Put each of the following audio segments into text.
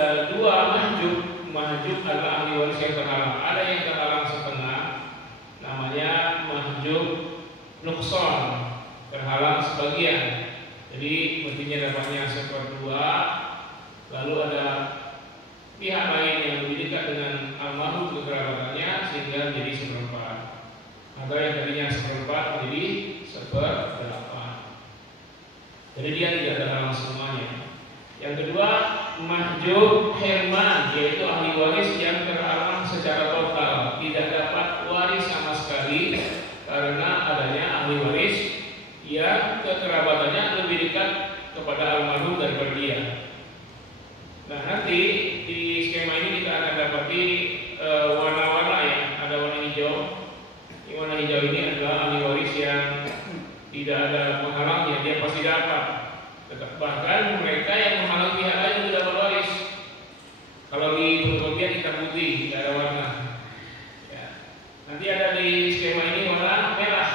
Dua mahjub adalah ahli waris yang terhalang. Ada yang terhalang setengah, namanya mahjub nuqsan, terhalang sebagian. Jadi mestinya dapatnya 1/2, lalu ada pihak lain yang lebih dekat dengan almarhum kekerabatannya sehingga menjadi 1/4. Maka yang tadinya 1/4 menjadi 1/8. Jadi dia tidak terhalang semuanya. Yang kedua, mahjub hirman, yaitu ahli waris yang terhalang secara total, tidak dapat waris sama sekali karena adanya ahli waris yang kekerabatannya lebih dekat kepada almarhum daripada dia. Nah, nanti di skema ini kita akan dapati warna-warna ya. Ada warna hijau. Yang warna hijau ini adalah ahli waris yang tidak ada penghalangnya, dia pasti dapat. Bahkan mereka yang menghalangi pihak lain juga dapat waris. Kalau di fotokopian hitam putih, tidak ada warna. Ya. Nanti ada di skema ini warna merah.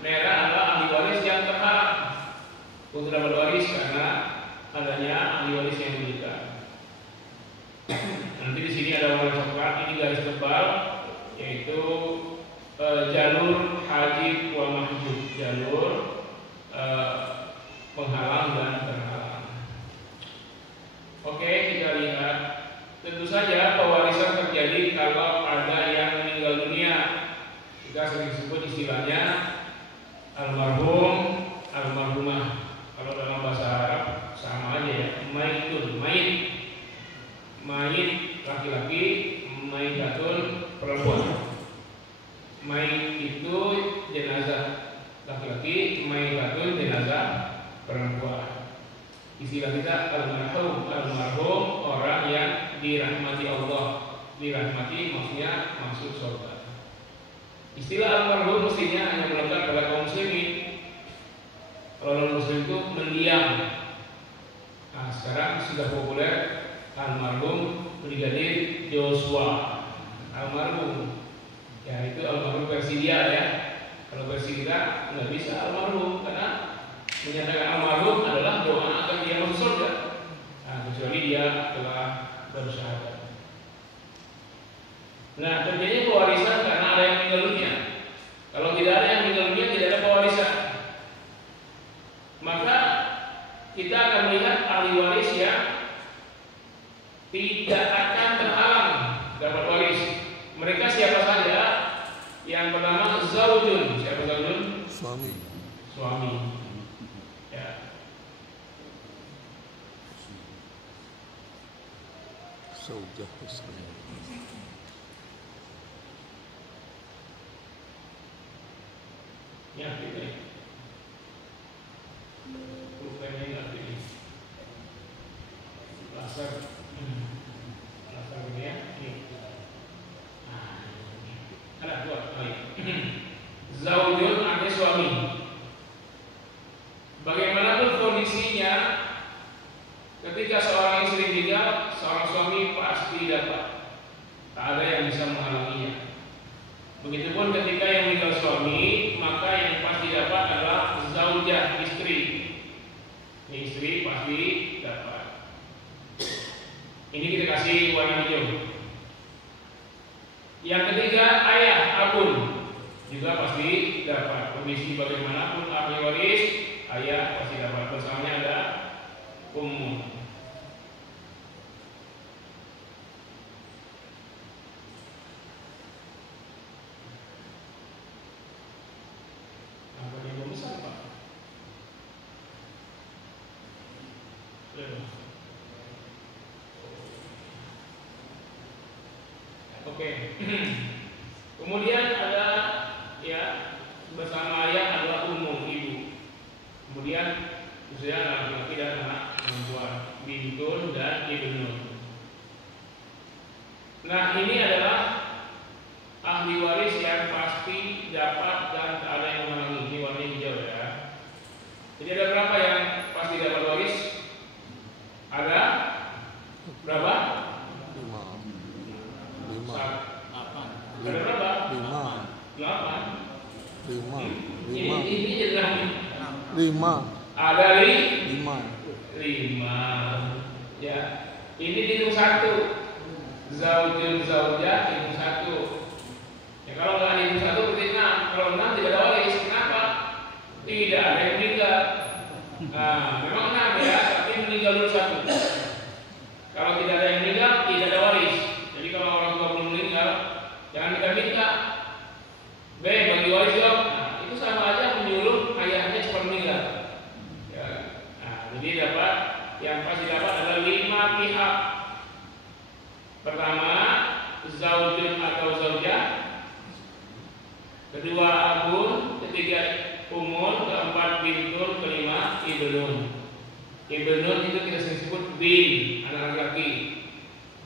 Merah adalah ahli waris yang terhalang untuk dapat waris karena adanya ahli waris yang meninggal. Nanti di sini ada warna coklat, ini garis tebal, yaitu jalur hajib wa mahjub, jalur penghalang dan terhalang. Oke, kita lihat. Tentu saja pewarisan terjadi kalau ada yang meninggal dunia. Kita sering sebut istilahnya almarhum, almarhumah. Kalau dalam bahasa Arab sama aja ya, maitun, mait laki-laki, maitatun perempuan. Mait itu jenazah laki-laki, maitatun jenazah perempuan. Istilah kita almarhum orang yang dirahmati Allah. Dirahmati maksudnya masuk surga. Istilah almarhum mestinya hanya melekat pada kaum muslimin. Kalau non muslim itu mendiam. Nah, sekarang sudah populer almarhum Brigadir Joshua. Almarhum. Ya, itu almarhum versi dia ya. Kalau versi kita nggak bisa almarhum karena menyatakan almarhum adalah doa agar dia masuk surga. Nah, kecuali dia telah bersyahadat. Nah, terjadi pewarisan karena ada yang meninggal dunia. Kalau tidak ada yang meninggal dunia, tidak ada pewarisan. Maka kita akan melihat ahli waris yang tidak akan terhalang dapat waris. Mereka siapa saja? Yang pertama zaujun. Siapa zaujun? Suami. Ya. Zaujah istri. Ya, gitu ya. Rupanya nggak pilih. Laser ini ya. Ini. Ada dua kali. Zaujun artinya suami. Bagaimanapun kondisinya, ketika seorang istri meninggal, seorang suami pasti dapat. Tak ada yang bisa menghalanginya. Begitupun ketika yang meninggal suami, maka yang pasti dapat adalah zaujah, istri. Istri pasti dapat. Ini kita kasih warna hijau. Yang ketiga, ayah, abun juga pasti dapat. Kondisi bagaimanapun ahli waris, ayah pasti dapat. Misalnya ada ummu. Apa dia belum besar Pak? Oke. Kemudian ada ya bersama ayah adalah umum ibu. Kemudian usia laki-laki dan anak perempuan, bintun dan ibnun. Nah, ini adalah ahli waris yang pasti dapat dan tak ada yang menghalangi. Ini warna hijau ya. Jadi ada berapa yang pasti dapat waris? Ada berapa? 5. Ada berapa? 8. Ini jelas. 5. Ada 5. 5. Ya. Ini dihitung satu. Zaujun zaujah dihitung satu. Ya kalau nggak dihitung satu berarti 6. Kalau 6 tidak ada waris. Kenapa? Tidak ada yang meninggal. Nah, memang 6 ya, tapi meninggal dulu satu. Kalau tidak ada yang meninggal, tidak ada waris. Jadi kalau orang tua belum meninggal, jangan kita minta. B, bagi waris dong. Nah, itu sama aja menyuruh ayahnya cepat meninggal. Ya. Nah, jadi dapat yang pasti dapat adalah 5 pihak. Pertama, zaujun atau zaujah. Kedua, abun. Ketiga, umun. Keempat, bintun. Kelima, ibnun. Ibnun itu kita sebut bin, anak laki-laki.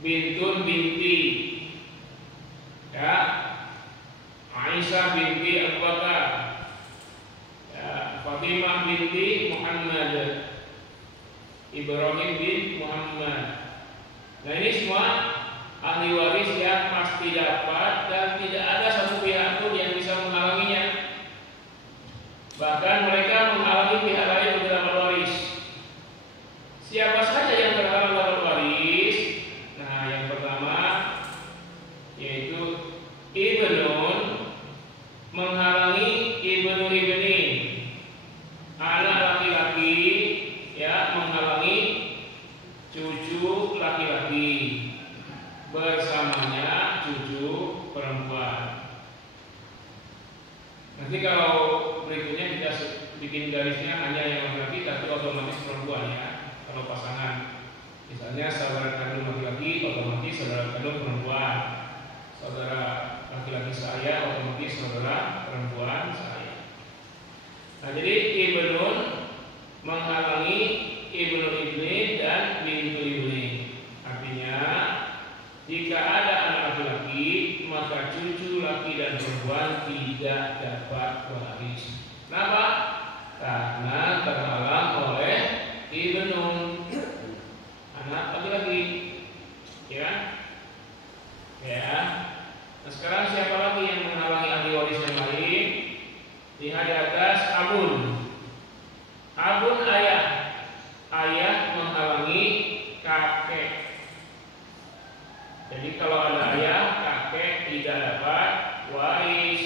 Bintun, binti. Ya, Aisyah binti Abu Bakar. Ya, Fatimah binti Muhammad. Ibrahim bin Muhammad. Nah ini semua ahli waris yang pasti dapat dan tidak ada satu pihak pun yang bisa menghalanginya. Bahkan mereka menghalangi pihak lain untuk dapat waris. Siapa saja yang berhalang dapat waris? Nah, yang pertama yaitu ibnun menghalangi ibnu ibni, anak laki-laki ya menghalangi cucu laki-laki bersamanya cucu perempuan. Nanti kalau berikutnya kita bikin garisnya hanya yang laki-laki tapi otomatis perempuan ya. Kalau pasangan, misalnya saudara kandung laki-laki otomatis saudara kandung perempuan, saudara laki-laki saya otomatis saudara perempuan saya. Nah jadi ibnun menghalangi ibnu ibni dan bintu ibni. Artinya jika ada anak laki-laki maka cucu laki dan perempuan tidak dapat waris. Kenapa? Karena terhalang oleh ibnun, anak laki-laki, ya. Ya. Nah sekarang siapa lagi yang menghalangi ahli waris yang lain? Lihat di atas abun. Abun ayah. Ayah menghalangi kakek. Jadi kalau ada ayah, kakek tidak dapat waris.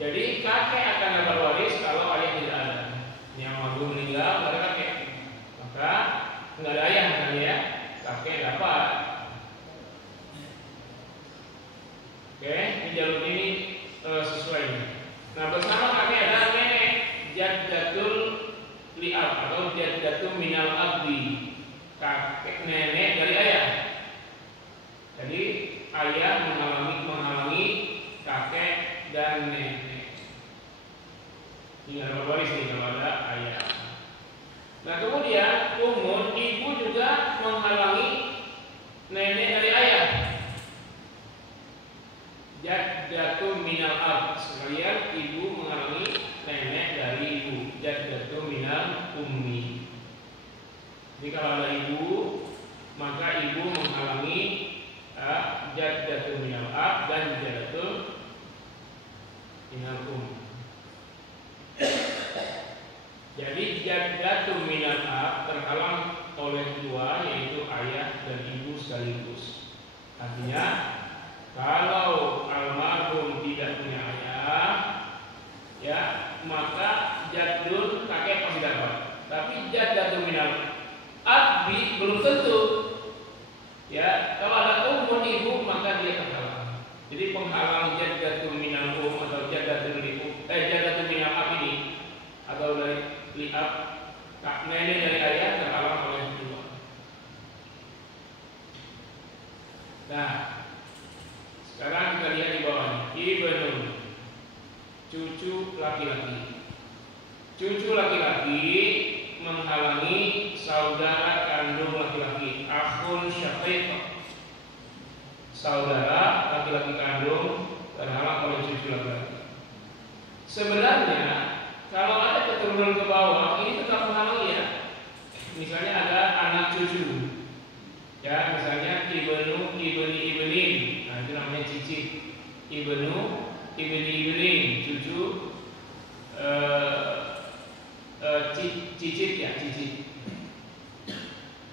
Jadi kakek akan dapat waris kalau ayah tidak ada. Yang mau meninggal pada kakek, maka nggak ada ayah kan ya, kakek dapat. Oke, di jalur ini sesuai. Nah bersama kakek ada nenek, jaddatul li'ab atau jaddatul minal abdi, kakek nenek dari ayah. Jadi ayah menghalangi kakek dan nenek. Tinggal dapat waris nih kalau ada ayah. Nah kemudian umun, ibu juga menghalangi nenek dari ayah. Jaddatu minal ab, sekalian ibu menghalangi nenek dari ibu. Jaddatu minal ummi. Jadi kalau ada ibu, maka ibu menghalangi jaddatu minal ab dan jaddatu minal ummi. Jadi jaddatu minal ab terhalang oleh dua, yaitu ayah dan ibu sekaligus. Artinya kalau almarhum tidak punya ayah, ya maka jaddun kakek pasti dapat. Tapi jaddatu minal abi belum tentu. Ya kalau ada umun ibu maka dia terhalang. Jadi penghalang jaddatu minal atau jaddatu minal ab ini atau dari li'ab, nenek dari ayah terhalang oleh dua. Nah, sekarang kita lihat di bawahnya. Ibnun, cucu laki-laki. Cucu laki-laki menghalangi saudara kandung laki-laki. Akhun syaqiq. Saudara laki-laki kandung terhalang oleh cucu laki-laki. Sebenarnya kalau ada keturunan ke bawah ini tetap menghalangi ya. Misalnya ada anak cucu, ya misalnya ibnu ibni, nah itu namanya cicit. Ibnu ibni cucu cicit ya cicit.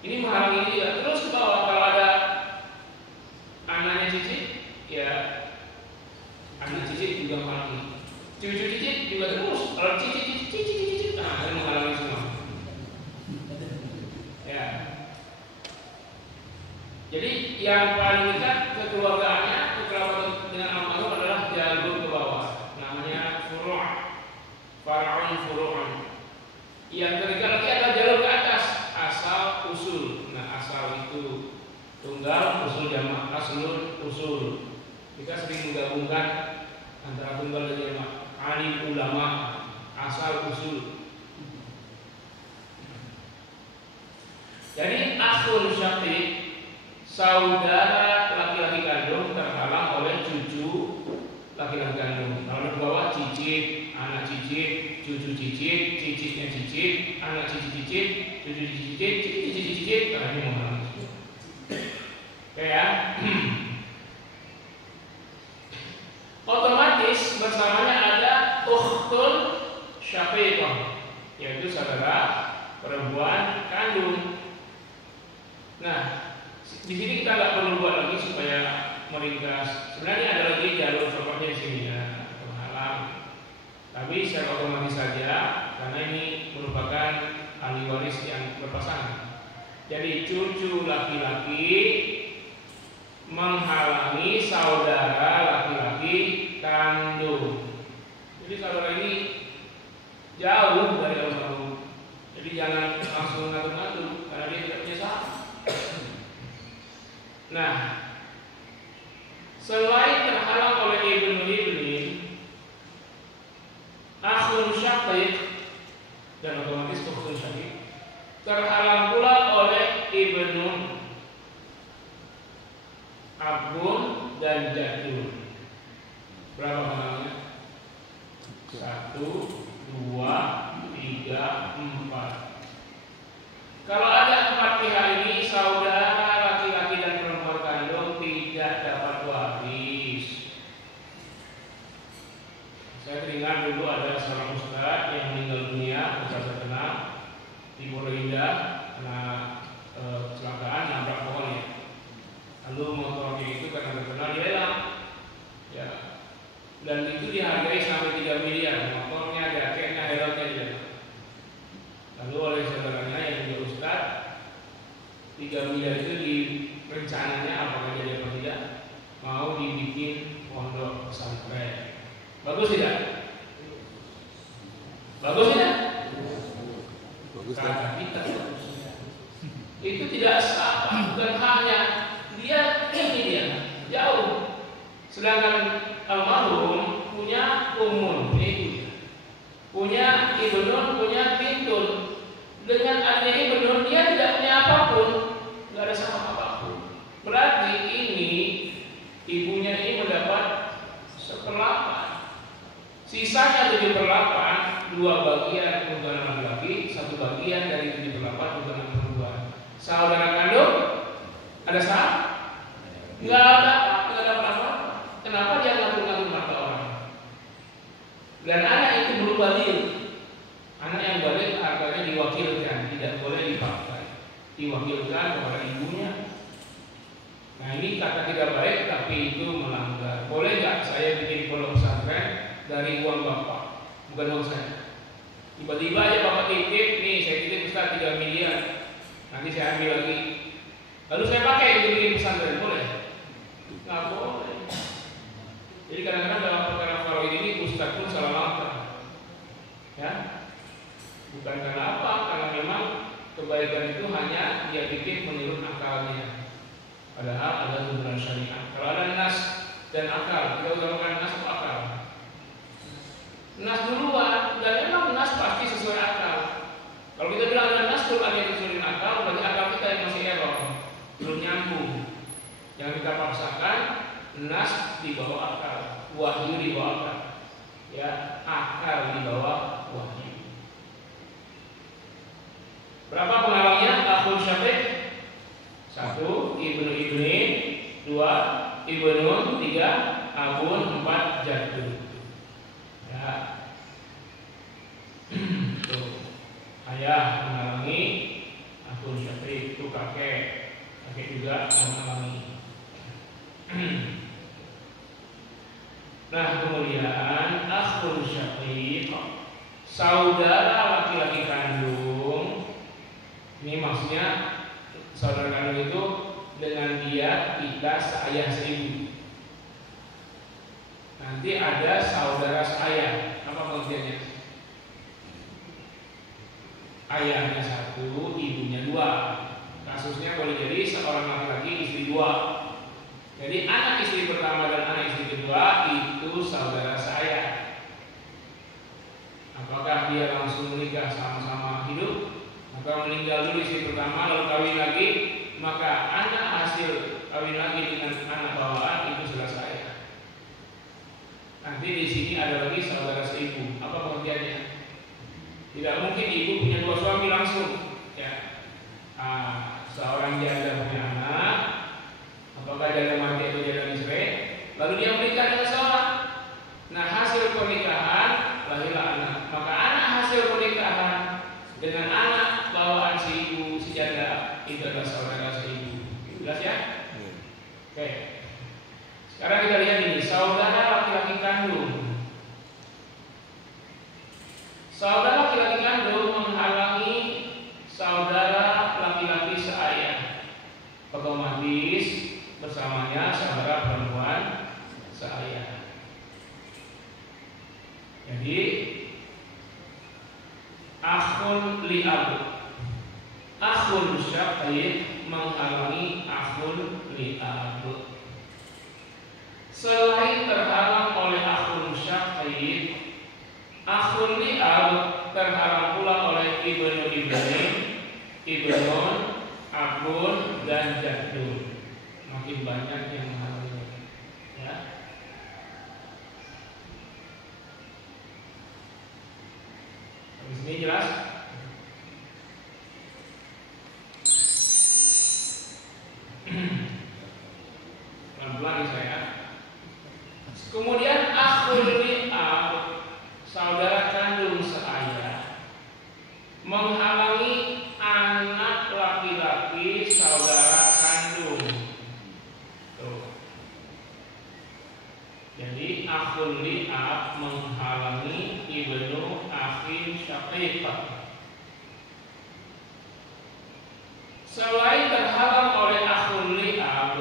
Ini menghalangi dia. Terus ke bawah kalau ada anaknya cicit, ya anak cicit juga menghalangi. Cucu cicit juga terus. Kalau cicit, nah itu menghalangi semua. Ya. Jadi yang paling dekat kekeluargaannya, kekerabatan dengan almarhum adalah jalur ke bawah. Namanya far'un furu'un. Yang ketiga lagi adalah jalur ke atas, asal usul. Nah, asal itu tunggal, usul jamak, aslun usul. Kita sering menggabungkan antara tunggal dan jamak. Alim ulama, asal usul. Jadi akhun syaqiq, saudara laki-laki kandung terhalang oleh cucu laki-laki kandung. Kalau di bawah cicit, anak cicit, cucu cicit, cicitnya cicit, anak cicit-cicit, cucu cicit, cicit-cicit, karena ini menghalangi. Oke ya. Otomatis bersamanya ada ukhtul syaqiqah, yaitu saudara perempuan kandung. Nah, di sini kita nggak perlu buat lagi supaya meringkas. Sebenarnya ada lagi jalur contohnya di sini ya, penghalang. Tapi secara otomatis saja, karena ini merupakan ahli waris yang berpasangan. Jadi cucu laki-laki menghalangi saudara laki-laki kandung. Jadi saudara ini jauh dari almarhum. Jadi jangan langsung ngatur-ngatur karena dia tidak punya sah. Nah, selain terhalang oleh ibnu-ibnin, akhun syaqiq dan otomatis ukhtun syaqiq, terhalang pula oleh ibnun, abun dan jadun. Berapa halangnya? 1, 2, 3, 4. Kalau ada 4 pihak ini, saudara laki-laki dan perempuan kandung tidak dapat waris. Saya teringat dulu ada seorang ustaz yang meninggal dunia, ustaz terkenal di Purworejo karena kecelakaan nabrak pohon ya. Lalu motornya itu karena terkenal dilelang, ya. Dan itu dihargai sampai 3 miliar. Motornya, jaketnya, helmnya dilelang. Lalu oleh saudaranya yang juga ustaz, 3 miliar itu di rencananya apakah jadi apa tidak mau dibikin pondok pesantren. Bagus tidak? Bagus tidak? Bagus kan? Kata kita itu tidak sah, bukan hanya dia jauh. Sedangkan almarhum punya umun, punya ibnun, punya bintun. Dengan adanya ibnun dia tidak punya apapun, nggak ada sama apapun. Berarti ini ibunya ini mendapat 1/8. Sisanya 7/8, 2 bagian untuk anak laki-laki, 1 bagian dari 7/8 untuk anak perempuan. Saudara kandung ada sah? Nggak ada apa-apa. Kenapa dia ngatur-ngatur mata orang? Dan anak itu belum balik. Anak yang balik harganya diwakilkan, tidak boleh dipakai. Diwakilkan kepada ibunya. Nah ini kata tidak baik, tapi itu melanggar. Boleh nggak saya bikin pondok pesantren dari uang bapak, bukan uang saya? Tiba-tiba aja bapak titip, nih saya titip Ustaz 3 miliar, nanti saya ambil lagi. Lalu saya pakai untuk bikin pesantren, boleh? Nggak boleh. Jadi kadang-kadang dalam perkara faraid ini Ustaz pun salah langkah, ya. Bukan karena apa? Karena memang kebaikan itu hanya dia pikir menurut akalnya. Padahal ada tuntunan syariat. Kalau ada nas dan akal, kita utamakan nas atau akal. Nas duluan, dan memang nas pasti sesuai akal. Kalau kita bilang ada nas Quran yang sesuai dengan akal, berarti akal kita yang masih error, belum nyambung. Yang kita paksakan nas di bawah akal, wahyu di bawah akal, ya, akal di bawah wahyu. Berapa penghalangnya? Akhun syaqiq 1, ibnu ibnin 2, ibnun 3, abun 4, jadun. Ya. Tuh. Ayah menghalangi akhun syaqiq, itu kakek juga menghalangi. Nah, kemudian akhul syaqiq, saudara laki-laki kandung. Ini maksudnya saudara kandung itu dengan dia kita seayah seibu. Nanti ada saudara seayah. Apa pengertiannya? Ayahnya satu, ibunya dua. Kasusnya boleh jadi seorang laki-laki istri dua. Jadi anak istri pertama dan anak istri kedua itu saudara seayah. Apakah dia langsung menikah sama-sama hidup, atau meninggal dulu istri pertama lalu kawin lagi, maka anak hasil kawin lagi dengan anak bawaan itu saudara seayah. Nanti di sini ada lagi saudara seibu. Apa pengertiannya? Tidak mungkin ibu punya dua suami langsung, ya. Seorang janda punya anak, apakah janda mati atau janda misre, lalu dia menikah dengan seorang. Nah, hasil pernikahan lahirlah anak. Maka anak hasil pernikahan dengan anak bawaan si ibu si janda itu adalah saudara si ibu. Jelas ya? Oke. Sekarang kita lihat ini saudara laki-laki kandung. Saudara laki-laki kandung menghalangi saudara laki-laki seayah, otomatis bersamanya saudara perempuan seayah. Jadi akhul li'ab, akhul syaqiq menghalangi akhul li'ab. Selain terhalang oleh akhul syaqiq, akhul li'ab terhalang pula oleh ibnu ibnin, ibnun, abun, dan jaddun. Makin banyak yang menghalangi, ya. Di sini jelas. Pelan-pelan saya. Kemudian akhul li'ab, saudara kandung seayah, menghalangi anak laki-laki saudara kandung. Tuh. Jadi akhul li'ab menghalangi ibnu akhin syaqiq. Selain terhalang oleh akhul li'ab,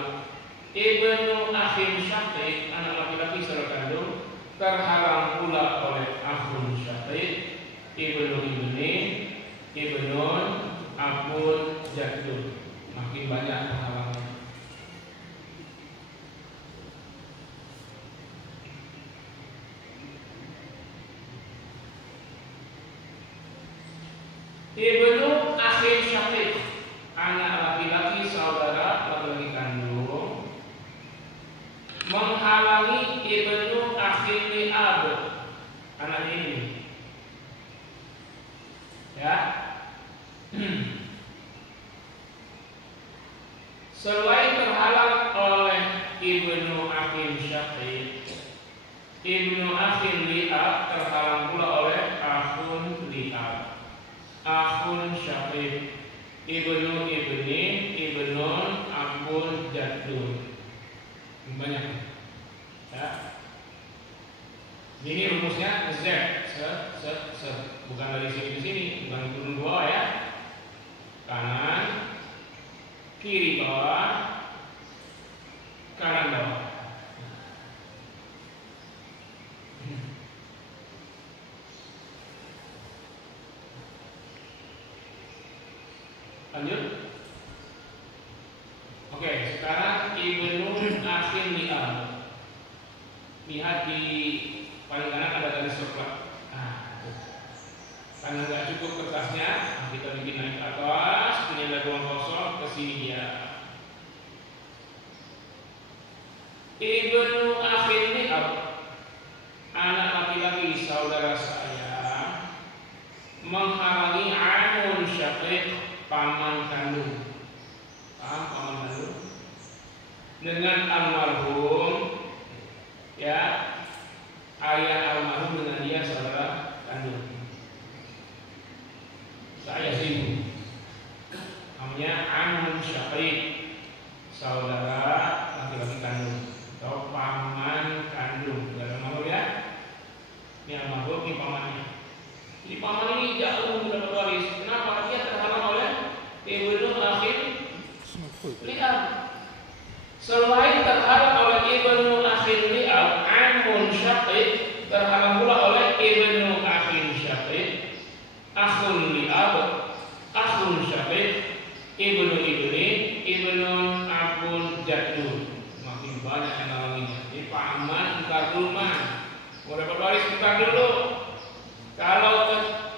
ibnu akhin syaqiq, anak laki-laki saudara kandung, terhalang pula oleh akhul syaqiq, ibnu ibnin, ibnun, abun, jaddun. Makin banyak penghalangnya. Ibnu akhin syaqiq, anak laki-laki saudara laki-laki kandung, menghalangi ibnu akhin li'ab, anaknya ini, ya. Selain terhalang oleh ibnu akhin syaqiq, ibnu akhin li'ab terhalang pula oleh akhun li'ab, akhun syaqiq, ibnu ibnin, ibnun, abun, jaddun. Banyak, ya. Ini rumusnya Z, bukan dari sini ke sini, bukan turun bawah, ya. Kanan, kiri bawah, kanan bawah. Lanjut. Oke, sekarang ibnu akhin li'ab. Lihat di paling kanan ada garis coklat. Nah, karena nggak cukup kertasnya, nah kita bikin naik ke atas, punya ada ruang kosong ke sini ya. Ibnu akhin li'ab, anak laki-laki saudara saya, menghalangi amun syaqiq, paman kandung. Paham paman kandung? Dengan almarhum, ya, ayah almarhum dengan dia saudara kandung. Saya sibuk. Namanya amun syaqiq. saudara laki-laki kandung atau paman kandung. Dalam nama ya, ini almarhum, ini pamannya. Jadi paman ini jauh mendapat waris. Kenapa? Dia terhalang oleh ibnu akhir li'ab. Selain terhalang oleh ibnu akhir li'ab, amun syaqiq, terhalang pula oleh ibnu akhir syaqiq, akhun li'ab, akhun syaqiq, ibnu abun jadul. Makin banyak yang alaminya. Jadi paman kandungan mau dapat waris bukan dulu. Kalau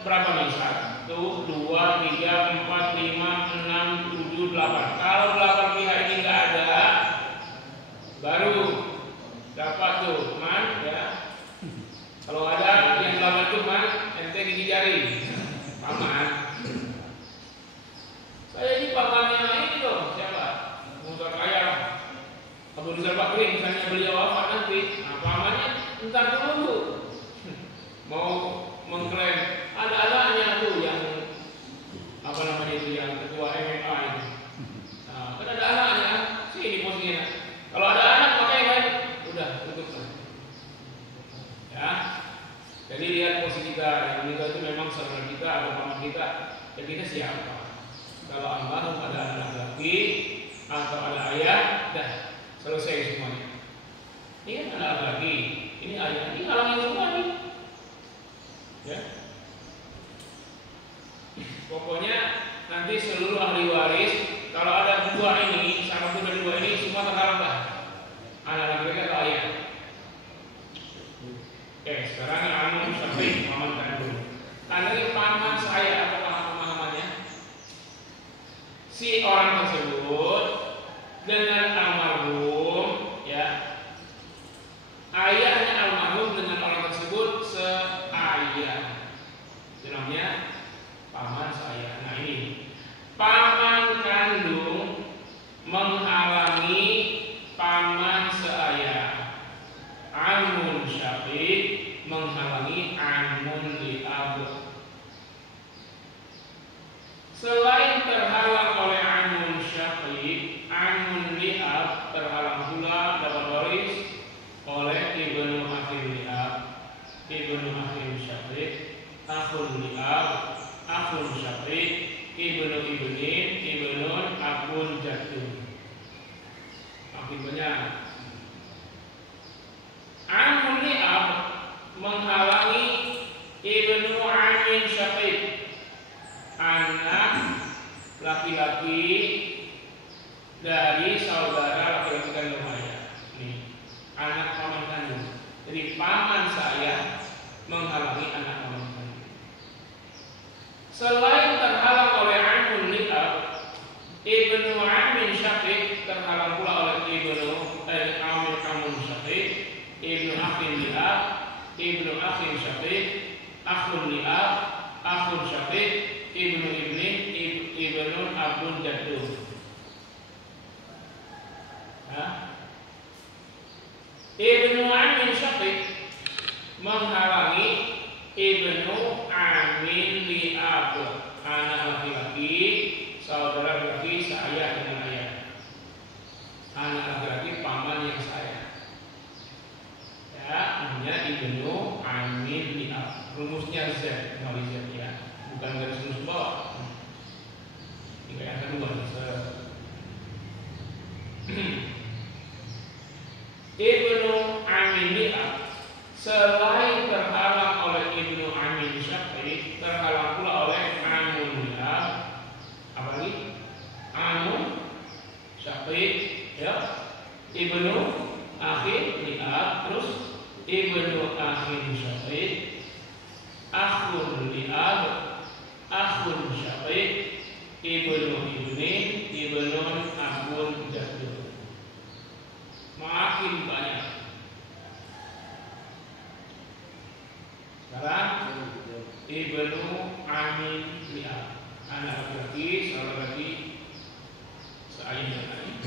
berapa misal? Tuh 2, 3, 4, 5, 6, 7, 8. Kalau 8 pihak ini nggak ada, baru dapat tuh man ya. Kalau ada yang 8 tuh man, ente gigi jari. Paman. Saya ini pamannya ini loh, siapa? Musa kaya. Abu Rizal Bakri misalnya beliau wafat nanti, nah pamannya entar dulu mau mengklaim ada anaknya tuh yang apa namanya itu yang ketua MMA itu. Nah, kan ada anaknya, sini posisinya. Kalau ada anak maka yang lain udah tutup kan. Ya. Jadi lihat posisi kita, yang meninggal itu memang saudara kita atau paman kita, dan kita siapa? Kalau almarhum ada anak laki atau ada ayah, dah selesai semuanya. Ini kan anak laki, ini ayah, ini halangin semua nih. Ya. Pokoknya nanti seluruh ahli waris, kalau ada dua ini, salah satu dari dua ini semua terhalang dah. Anak laki atau ayah. Oke, sekarang anu Syafiq paman kandung. Tadi paman saya apa pemahamannya? Si orang tersebut dengan almarhum, ya, ayahnya almarhum dengan orang tersebut seayah. Itu namanya paman saya. Nah ini paman kandung menghalangi paman seayah. Amun syaqiq menghalangi amun li'ab. Selain terhalang oleh amun syaqiq, amun li'ab terhalang pula dapat waris oleh ibnu akhir li'ab, ibnu akhir syaqiq, akhun li'ab, akhun syaqiq, ibnu abun jadul. Makin banyak. Amun li'ab menghalangi ibnu amin syaqiq, anak laki-laki dari saudara laki-laki kandung ayah. Nih, anak paman kandung. Jadi paman saya menghalangi anak paman kandung. Selain terhalang oleh amun li'ab, ibnu amin syaqiq terhalang pula oleh ibnu amun syaqiq, ibnu akhir li'ab, ibnu akhir syaqiq, akhun li'ab, akhun syaqiq, ibnu abun jadul. Ibnu amin syaqiq menghalangi ibnu amin li'ab, anak laki-laki saudara laki seayah dengan ayah. Anak laki-laki paman yang seayah. Ya, namanya ibnu amin li'ab. Rumusnya Z, kembali Z ya. Bukan garis rumus bawah. Ini yang kedua ibnu amin li'ab selain terhalang oleh ibnu amin syaqiq, terhalang pula oleh amun li'ab. Apa lagi? Amun syaqiq, ya, ibnu akhir li'ab, terus ibnu akhir syaqiq, akhun li'ab, akhun syaqiq, ibnu abun jadul. Makin banyak. Sekarang ibnu amin li'ab, anak laki-laki saudara laki seayah dan ayah.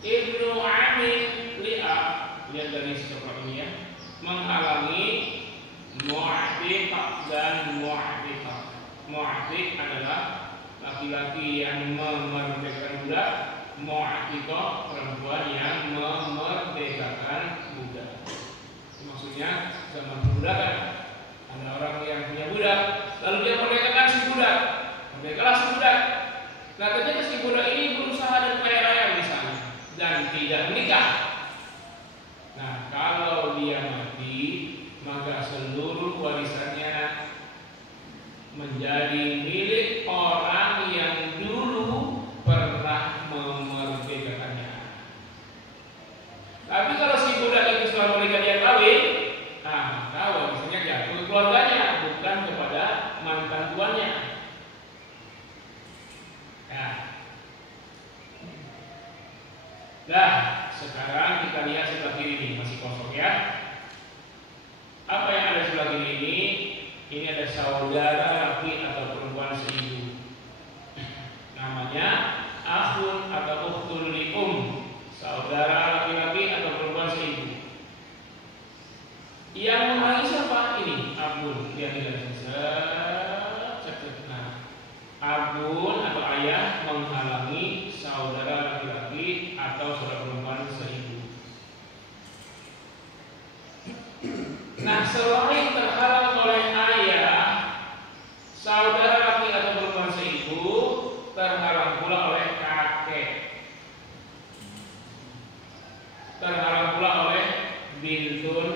Ibnu amin li'ab, lihat dari sekolah ini ya, menghalangi mu'atiq dan mu'atiqah. Mu'atiq adalah laki-laki yang memerdekakan budak, mu'atiqah perempuan yang memerdekakan budak. Maksudnya zaman perbudakan ada orang yang punya budak, lalu dia merdekakan si budak, merdekalah si budak. Nah ternyata si budak ini berusaha dan kaya raya misalnya dan tidak menikah. Nah kalau dia mati maka seluruh warisannya menjadi milik orang yang dulu pernah memerdekakannya. Tapi kalau si budak itu setelah menikah dia kawin, nah maka warisannya jatuh ke keluarganya, bukan kepada mantan tuannya. Nah, sekarang kita lihat sebelah kiri ini masih kosong ya. Apa yang ada sebelah kiri ini? Ini ada saudara laki atau perempuan seibu. Namanya akhun atau ukhtul li saudara laki-laki atau perempuan seibu. Yang menghalangi siapa ini? Abun. Dia tidak bisa. Nah, abun atau ayah menghalangi saudara laki-laki atau saudara perempuan seibu. Nah, selain terhalang oleh ayah, saudara laki atau perempuan seibu, terhalang pula oleh kakek, terhalang pula oleh bintun,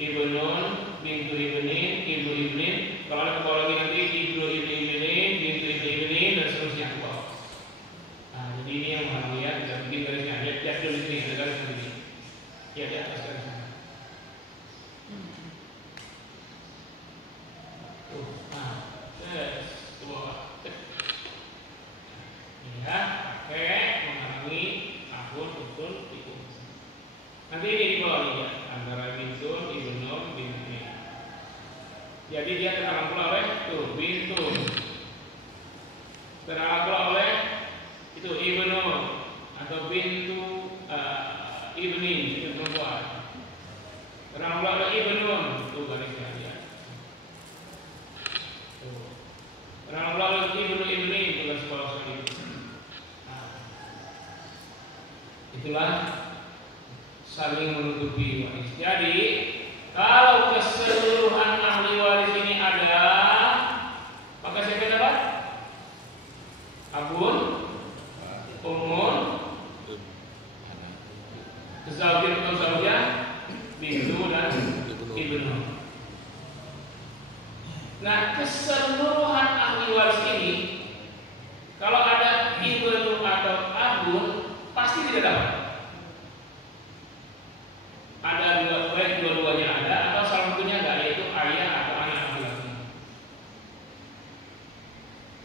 ibnun, bintu ibnin, ibu ibnin. Kalau ada kebawah lagi nanti ibu ibnin, bintu ibnin dan seterusnya ke bawah. Nah, jadi ini yang mau lihat kita bikin garisnya. Lihat dulu sini ada garis begini. Ya di atas garis. Nanti ini di bawah ini ya, antara bintun, ibnun, bintin. Jadi dia terhalang pula oleh tuh bintun, terhalang pula oleh itu ibnun atau bintu ibnin itu perempuan. Terhalang pula oleh ibnun, tuh garisnya ya. Tuh. Terhalang pula oleh ibnu ibnin, itu garis bawah sekali. Nah, itulah saling menutupi waris. Jadi kalau keseluruhan ahli waris ini ada, maka siapa yang dapat? Abun, umun, zaujah atau zaujah, bintu dan ibnu. Nah, keseluruhan ahli waris ini, kalau ada ibnu atau abun, pasti tidak dapat. Ada dua-duanya ada atau salah satunya enggak, yaitu ayah atau anak laki-laki.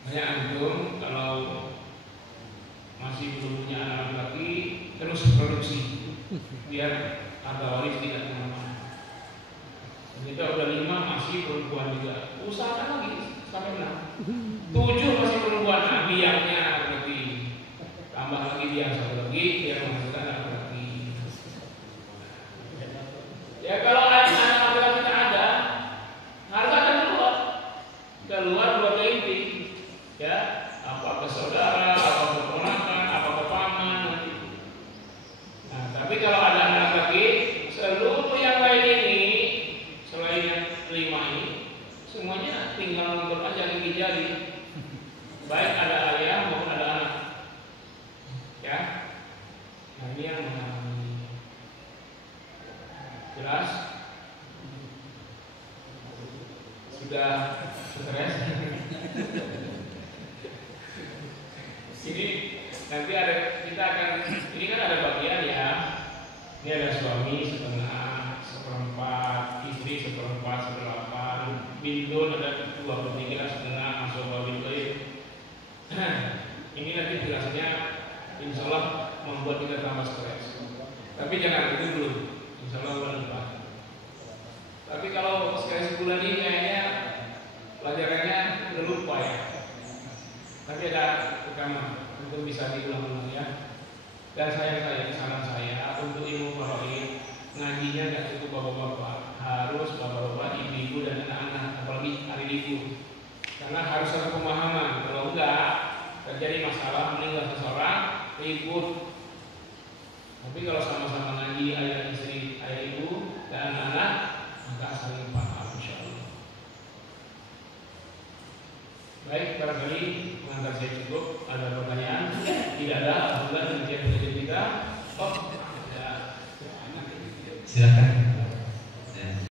Banyak antum kalau masih belum punya anak laki-laki terus produksi biar harta waris tidak kemana-mana. Kita udah 5 masih perempuan juga, usahakan lagi sampai 6, 7 masih perempuan, nah biarnya laki-laki, tambah lagi biar satu lagi biar menghasilkan laki-laki. Ya kalau anak laki-laki tidak ada, harta akan keluar dua inti, ya, apa ke saudara, apa ke ponakan, apa ke paman nanti. Nah, tapi kalau ada anak laki, seluruh yang lain ini, selain yang 5 ini, semuanya tinggal nonton aja gigi jari, baik ada ayah maupun ada anak, ya. Nah ini yang mengalami. Jelas? Sudah stres? Ini nanti ada, kita akan, ini kan ada bagian ya. Ini ada suami setengah, seperempat, istri seperempat, seperdelapan, bintun ada 2/3 setengah, masuk bintun. Ini nanti jelasnya, insya Allah membuat kita tambah stres. Tapi jangan itu dulu. Insya Allah bulan depan. Tapi kalau sekali sebulan ini kayaknya pelajarannya udah lupa ya. Tapi ada rekaman untuk bisa diulang-ulang ya. Dan saran saya untuk ilmu faraid ngajinya nggak cukup bapak-bapak, harus bapak-bapak, ibu-ibu dan anak-anak, apalagi hari ibu. Karena harus ada pemahaman. Kalau enggak terjadi masalah meninggal seseorang, ribut. Tapi kalau sama-sama ngaji, ayah istri, ayah ibu, dan anak-anak, maka saling paham, insyaallah. Baik, barangkali pengantar saya cukup. Ada pertanyaan? Tidak ada. Alhamdulillah demikian saja kita. Oh, ada. Silakan.